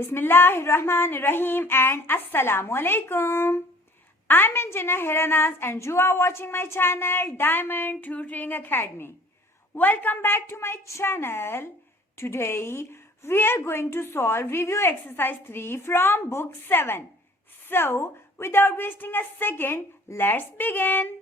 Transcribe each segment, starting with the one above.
Bismillahirrahmanirrahim and Assalamu alaikum. I'm Anjana Hiranaz and you are watching my channel Diamond Tutoring Academy. Welcome back to my channel. Today we are going to solve review exercise 3 from book 7. So without wasting a second, let's begin.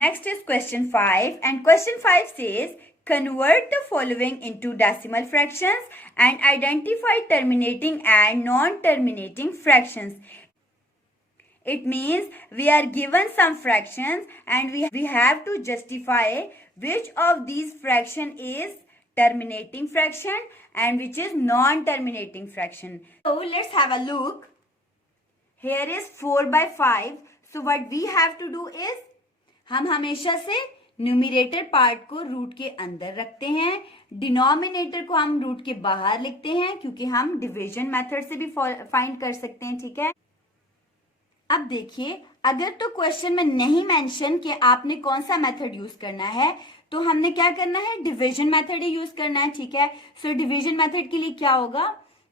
Next is question 5 and question 5 says convert the following into decimal fractions and identify terminating and non-terminating fractions. It means we are given some fractions and we have to justify which of these fraction is terminating fraction and which is non-terminating fraction. So let's have a look. Here is 4 by 5. So what we have to do is हम हमेशा से numerator part को root के अंदर रखते हैं, denominator को हम रूट के बाहर लिखते हैं क्योंकि हम डिवीजन मेथड से भी फाइंड कर सकते हैं. ठीक है. अब देखिए, अगर तो क्वेश्चन में नहीं मेंशन कि आपने कौन सा मेथड यूज करना है तो हमने क्या करना है, डिवीजन मेथड ही यूज करना है. ठीक है. सो डिवीजन मेथड के लिए क्या होगा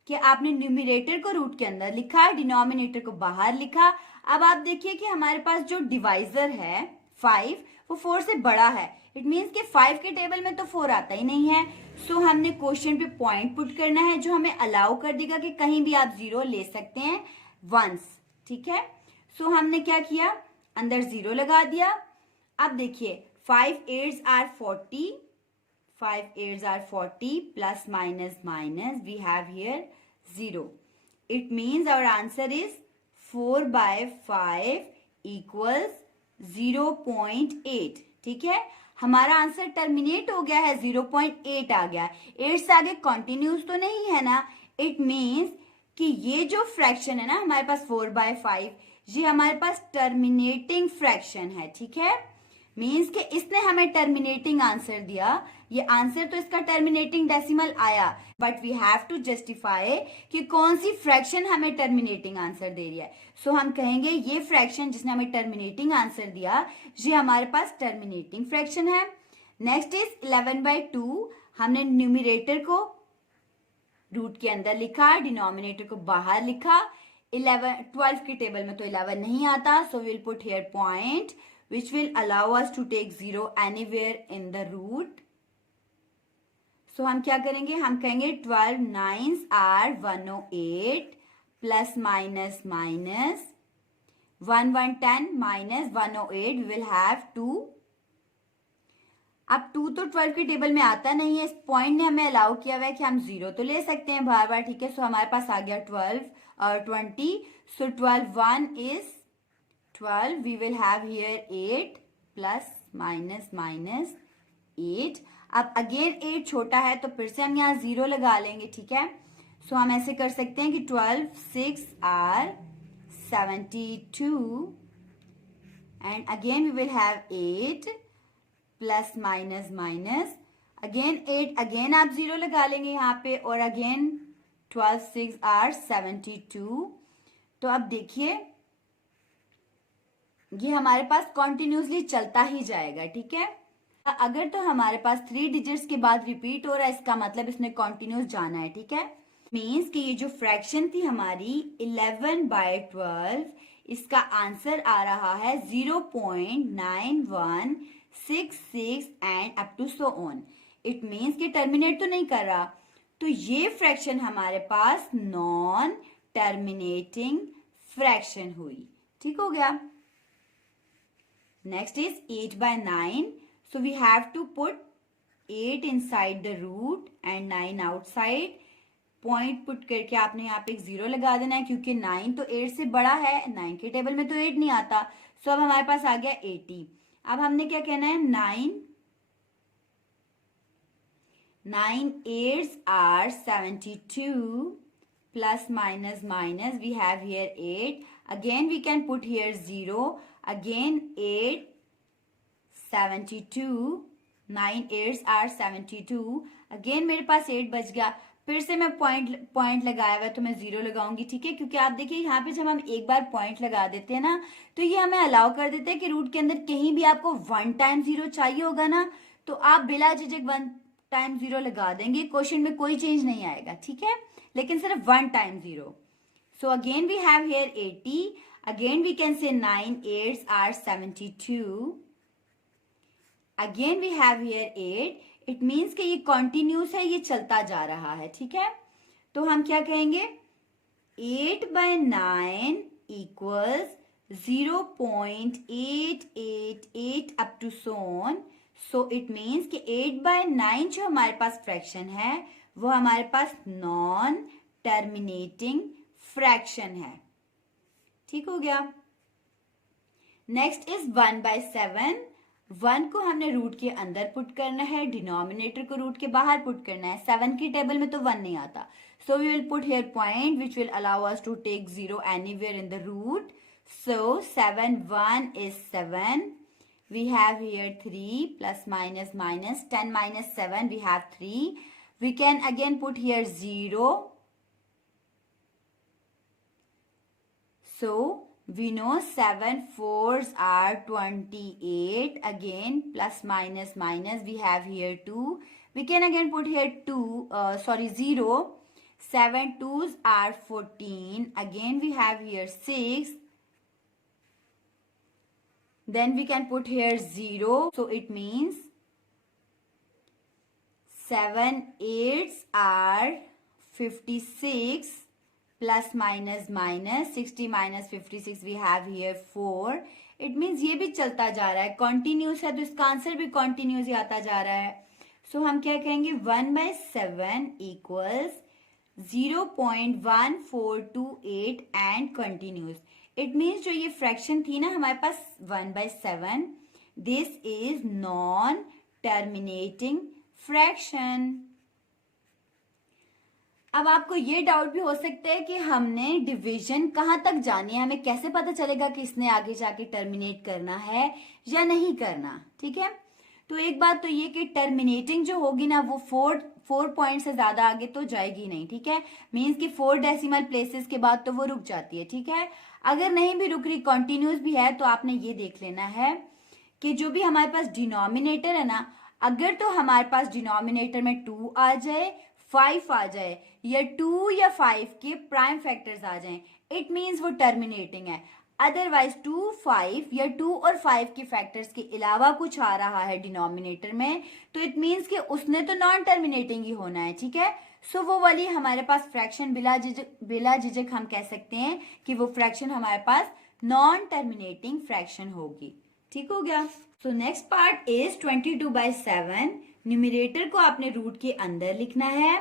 कि आपने न्यूमरेटर को रूट के अंदर लिखा, डिनोमिनेटर को बाहर लिखा. अब आप देखिए कि हमारे पास जो डिवाइजर है 5 वो 4 से बड़ा है. इट मीन्स कि 5 के टेबल में तो 4 आता ही नहीं है. सो हमने क्वेश्चन पे पॉइंट पुट करना है जो हमें अलाउ कर देगा कि कहीं भी आप 0 ले सकते हैं वंस. ठीक है. सो हमने क्या किया, अंदर 0 लगा दिया. अब देखिए 5 8s are 40, 5 8s are 40 plus minus minus we have here 0. It means our answer is 4 by 5 equals 0.8. ठीक है. हमारा आंसर टर्मिनेट हो गया है, 0.8 आ गया. 8 से आगे कंटिन्यूस तो नहीं है ना. इट मीन्स कि ये जो फ्रैक्शन है ना हमारे पास 4 by 5 ये हमारे पास टर्मिनेटिंग फ्रैक्शन है. ठीक है. मीन्स कि इसने हमें टर्मिनेटिंग आंसर दिया. ये आंसर तो इसका टर्मिनेटिंग डेसिमल आया but we have to justify कि कौन सी फ्रैक्शन हमें टर्मिनेटिंग आंसर दे रही है. सो हम कहेंगे ये फ्रैक्शन जिसने हमें टर्मिनेटिंग आंसर दिया ये हमारे पास टर्मिनेटिंग फ्रैक्शन है. Next is 11/2. हमने न्यूमरेटर को रूट के अंदर लिखा, डिनोमिनेटर को बाहर लिखा. 12 के टेबल में तो 11 नहीं आता. So will put here point which will allow us to take 0 anywhere in the root. So हम क्या करेंगे, हम कहेंगे 12 9s are 108 plus minus minus 1 1 10 minus 108 we will have 2. अब 2 तो 12 के टेबल में आता नहीं है. इस पॉइंट ने हमें अलाउ किया हुआ है कि हम 0 तो ले सकते हैं बार बार. ठीक है. सो हमारे पास आ गया 12 और 20. सो 12 1 is 12. We will have here 8 plus minus minus 8. अब अगेन 8 छोटा है तो फिर से हम यहाँ 0 लगा लेंगे. ठीक है. सो हम ऐसे कर सकते हैं कि 12 6 are 72 and again we will have 8 plus minus minus again 8. Again आप 0 लगा लेंगे यहाँ पे और अगेन 12 6 are 72. तो अब देखिए ये हमारे पास कॉन्टिन्यूसली चलता ही जाएगा. ठीक है. अगर तो हमारे पास 3 डिजिट्स के बाद रिपीट हो रहा है इसका मतलब इसने कॉन्टिन्यूस जाना है. ठीक है. मीन्स कि ये जो फ्रैक्शन थी हमारी 11/12 इसका आंसर आ रहा है 0.9166 and up to so on. It means कि टर्मिनेट तो नहीं कर रहा. तो ये फ्रैक्शन हमारे पास नॉन टर्मिनेटिंग फ्रैक्शन हुई. ठीक हो गया. Next is 8/9. So we have to put 8 inside the root and 9 outside. Point put करके आपने यहाँ पे एक 0 लगा देना है क्योंकि 9 तो 8 से बड़ा है. 9 के टेबल में तो 8 नहीं आता. So अब हमारे पास आ गया 80. अब हमने क्या कहना है, 9 8s are 72 plus minus minus we have here 8. Again we can put here 0. Again 8 72 9 8s are 72. Again मेरे पास 8 बच गया. फिर से मैं पॉइंट लगाया हुआ है तो मैं 0 लगाऊंगी. ठीक है. क्योंकि आप देखिए यहाँ पे जब हम एक बार पॉइंट लगा देते हैं ना तो ये हमें अलाउ कर देते हैं कि रूट के अंदर कहीं भी आपको 1 टाइम 0 चाहिए होगा ना तो आप बिला झिझक 1 टाइम 0 लगा देंगे. क्वेश्चन में कोई चेंज नहीं आएगा. ठीक है. लेकिन सिर्फ 1 time 0. So again we have here 80. Again we can say 9 8s are 72. Again we have here 8. It means कि ये continuous है, ये चलता जा रहा है. ठीक है, तो हम क्या कहेंगे 8/9 equals 0.888 up to so on. So it means कि 8/9 जो हमारे पास फ्रैक्शन है वो हमारे पास नॉन टर्मिनेटिंग फ्रैक्शन है. ठीक हो गया. Next is 1/7. 1 को हमने रूट के अंदर पुट करना है, डिनोमिनेटर को रूट के बाहर पुट करना है. 7 की टेबल में तो 1 नहीं आता, so we will put here point which will allow us to take 0 anywhere in the root. So 7 1 is 7. We have here 3 plus minus minus 10 minus 7 we have 3. We can again put here 0. So we know 7 4s are 28. Again plus minus minus we have here 2. We can again put here 0. 7 2s are 14. Again we have here 6. Then we can put here 0. So it means 7 8s are 56 plus minus minus 60 minus 56 we have here 4. It means ये भी चलता जा रहा है, continuous है, तो इसका answer भी continuous ही आता जा रहा है. So हम क्या कहेंगे 1/7 equals 0.1428 and continuous. It means जो ये फ्रैक्शन थी ना हमारे पास 1/7, this is non terminating fraction. अब आपको ये डाउट भी हो सकता है कि हमने डिवीजन कहाँ तक जानी है, हमें कैसे पता चलेगा कि इसने आगे जाके टर्मिनेट करना है या नहीं करना. ठीक है, तो एक बात तो ये कि टर्मिनेटिंग जो होगी ना वो 4 पॉइंट से ज्यादा आगे तो जाएगी नहीं. ठीक है, मीन्स कि 4 डेसिमल प्लेसेस के बाद तो वो रुक जाती है. ठीक है, अगर नहीं भी रुक रही, कंटिन्यूस भी है, तो आपने ये देख लेना है कि जो भी हमारे पास डिनोमिनेटर है ना, अगर तो हमारे पास डिनोमिनेटर में 2 आ जाए, 5 आ जाए, या 2 या 5 के प्राइम फैक्टर्स आ जाएं, इट मीन्स वो टर्मिनेटिंग है. अदरवाइज 2 5 या 2 और 5 के फैक्टर्स के अलावा कुछ आ रहा है डिनोमिनेटर में, तो इट मीन्स कि उसने तो नॉन टर्मिनेटिंग ही होना है. ठीक है, सो वो वाली हमारे पास फ्रैक्शन बिला झिझक हम कह सकते हैं कि वो फ्रैक्शन हमारे पास नॉन टर्मिनेटिंग फ्रैक्शन होगी. ठीक हो गया. So next part is 22/7. Numerator को आपने रूट के अंदर लिखना है,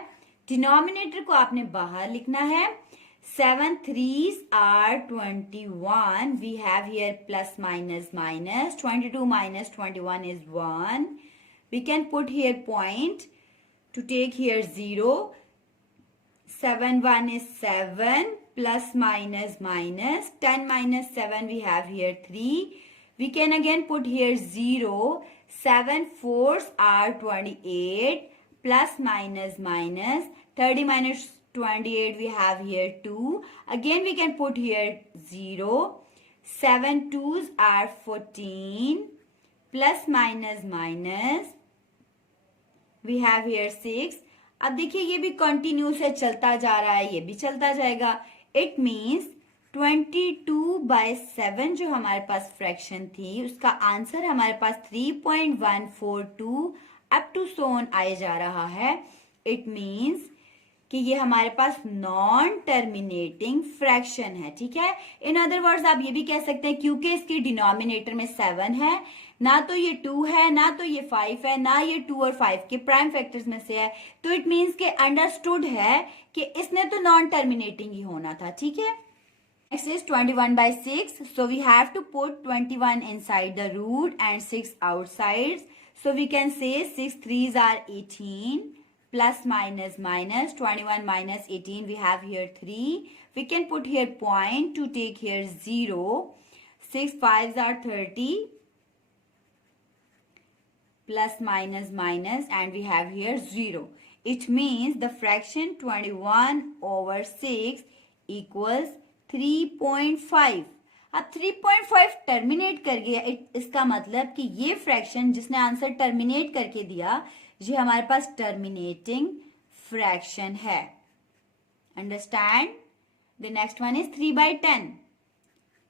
डिनोमिनेटर को आपने बाहर लिखना है. 7 3s are 21. We have here plus minus minus. 22 minus 21 is 1. We can put here point to take here 0. 7 1 is 7 plus minus minus. 10 minus 7 we have here 3. We can again put here 0. 7 4s are 28 plus minus minus. 30 minus 28 we have here 2. Again we can put here 0. 7 2s are 14 plus minus minus we have here 6. अब देखिए ये भी continuous है, चलता जा रहा है, ये भी चलता जाएगा. इट मीन्स 22/7 जो हमारे पास फ्रैक्शन थी उसका आंसर हमारे पास 3.142 अप टू सोन आए जा रहा है. इट मीन्स कि ये हमारे पास नॉन टर्मिनेटिंग फ्रैक्शन है. ठीक है, इन अदर वर्ड्स आप ये भी कह सकते हैं क्योंकि इसके डिनोमिनेटर में 7 है, ना तो ये 2 है, ना तो ये 5 है, ना ये 2 और 5 के प्राइम फैक्टर्स में से है, तो इट मीन्स के अंडरस्टूड है कि इसने तो नॉन टर्मिनेटिंग ही होना था. ठीक है, next is 21/6. So we have to put 21 inside the root and 6 outside. So we can say 6 3s are 18. Plus minus minus 21 minus 18 we have here 3. We can put here point to take here 0. 6 5s are 30 plus minus minus and we have here 0. It means the fraction 21/6 equals 3.5. अब 3.5 terminate कर गया, इसका मतलब कि ये fraction जिसने answer terminate करके दिया ये हमारे पास टर्मिनेटिंग फ्रैक्शन है. Understand. The next one is 3/10।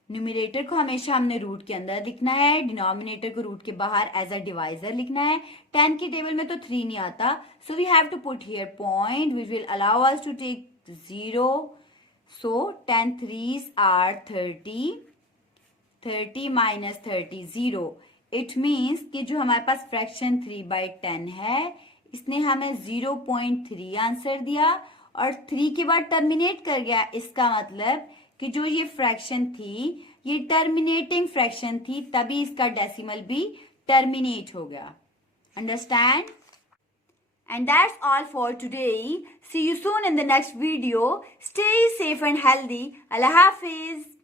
Numerator को हमेशा हमने रूट के अंदर लिखना है, डिनोमिनेटर को रूट के बाहर एज अ डिवाइजर लिखना है। 10 की टेबल में तो 3 नहीं आता, so we have to put here point which will allow us to take 0. So 10 3s are 30. 30 minus 30 0. It means कि जो हमारे पास फ्रैक्शन 3/10 है, इसने हमें 0.3 आंसर दिया और 3 के बाद टर्मिनेट कर गया। इसका मतलब कि जो ये फ्रैक्शन थी ये टर्मिनेटिंग फ्रैक्शन थी, तभी इसका डेसिमल भी टर्मिनेट हो गया। Understand? And that's all for today. See you soon in the next video. Stay safe and healthy. Allah Hafiz.